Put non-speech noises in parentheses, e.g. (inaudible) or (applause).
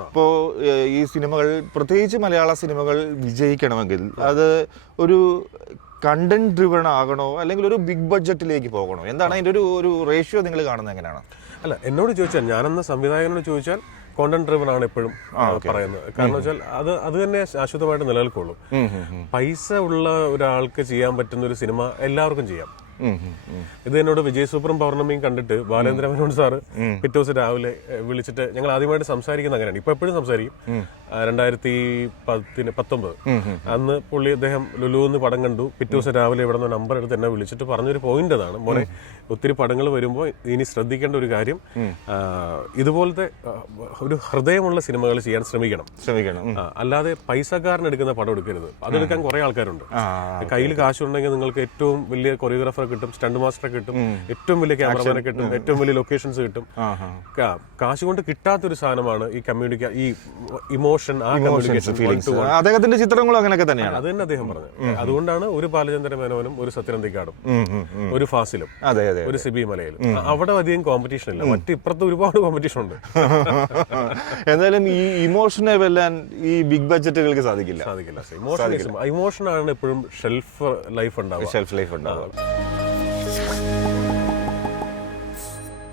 ഇപ്പോൾ ഈ സിനിമകൾ പ്രത്യേകിച്ച് മലയാള സിനിമകൾ വിജയിക്കണമെങ്കിൽ അത് ഒരു കണ്ടന്റ് ഡ്രിവൺ ആകണോ അല്ലെങ്കിൽ ഒരു ബിഗ് ബഡ്ജറ്റിലേക്ക് പോകണോ? എന്താണ് അതിന്റെ ഒരു ഒരു റേഷ്യോ നിങ്ങൾ കാണുന്നത് എങ്ങനെയാണ്? അല്ല എന്നോട് ചോദിച്ചാൽ ഞാനെന്ന സംവിധായകനോട് ചോദിച്ചാൽ കോണ്ടന്റ് ഡ്രിവൺ ആണ് എപ്പോഴും പറയുന്നത്. കാരണം വെച്ചാൽ അത് അത് തന്നെ ശാശ്വതമായിട്ട് നിലനിൽക്കുള്ളൂ. പൈസ ഉള്ള ഒരാൾക്ക് ചെയ്യാൻ പറ്റുന്ന ഒരു സിനിമ എല്ലാവർക്കും ചെയ്യാം. ഇത് എന്നോട് വിജയ് സൂപ്പറും പൗർണമിയും കണ്ടിട്ട് ബാലേന്ദ്ര മേനോൻ സാറ് പിറ്റേ ദിവസം രാവിലെ വിളിച്ചിട്ട് ഞങ്ങൾ ആദ്യമായിട്ട് സംസാരിക്കുന്ന അങ്ങനെയാണ്. ഇപ്പൊ എപ്പോഴും സംസാരിക്കും. രണ്ടായിരത്തി പത്തിന് പത്തൊമ്പത്. അന്ന് പുള്ളി അദ്ദേഹം ലുലുന്ന് പടം കണ്ടു. പിറ്റേ ദിവസം രാവിലെ ഇവിടെ നിന്ന് നമ്പർ എടുത്ത് എന്നെ വിളിച്ചിട്ട് പറഞ്ഞൊരു പോയിന്റ് അതാണ് മോനെ ഒത്തിരി പടങ്ങൾ വരുമ്പോൾ ഇനി ശ്രദ്ധിക്കേണ്ട ഒരു കാര്യം ഇതുപോലത്തെ ഒരു ഹൃദയമുള്ള സിനിമകൾ ചെയ്യാൻ ശ്രമിക്കണം. ശ്രമിക്കണം അല്ലാതെ പൈസക്കാരൻ എടുക്കുന്ന പടം എടുക്കരുത്. അതെടുക്കാൻ കുറെ ആൾക്കാരുണ്ട്. കയ്യിൽ കാശുണ്ടെങ്കിൽ നിങ്ങൾക്ക് ഏറ്റവും വലിയ കൊറിയോഗ്രാഫറെ കിട്ടും സ്റ്റണ്ട് മാസ്റ്റർ കിട്ടും ഏറ്റവും വലിയ ക്യാമറമാനെ കിട്ടും ഏറ്റവും വലിയ ലൊക്കേഷൻസ് കിട്ടും. കാശ് കൊണ്ട് കിട്ടാത്തൊരു സാധനമാണ് ഈ കമ്മ്യൂണിക്ക ഈ ഇമോഷൻ ആ കമ്മ്യൂണിക്കേഷൻ ഫീലിംഗ്സ് അദ്ദേഹത്തിന്റെ ചിത്രങ്ങളും അങ്ങനെയൊക്കെ തന്നെയാണ്. അത് തന്നെ അദ്ദേഹം പറഞ്ഞത്. അതുകൊണ്ടാണ് ഒരു ബാലചന്ദ്ര മേനോനും ഒരു സത്യനന്ദിക്കാടും. ഒരു ഫാസിലും ഒരു സിബി മലയിലും. അവിടെ അധികം കോമ്പറ്റീഷൻ ഇല്ല. മറ്റ് ഇപ്പുറത്ത് ഒരുപാട് കോമ്പറ്റീഷൻ ഉണ്ട്. (laughs) എന്തായാലും ഈ ഇമോഷനെ വെല്ലാൻ ഈ ബിഗ് ബഡ്ജറ്റുകൾക്ക് സാധിക്കില്ല. സാധിക്കില്ല. ഇമോഷൻ ഇമോഷൻ ആണ് എപ്പോഴും ഷെൽഫ് ലൈഫ് ഉണ്ടാവുക. ഷെൽഫ് ലൈഫ് ഉണ്ടാവുക.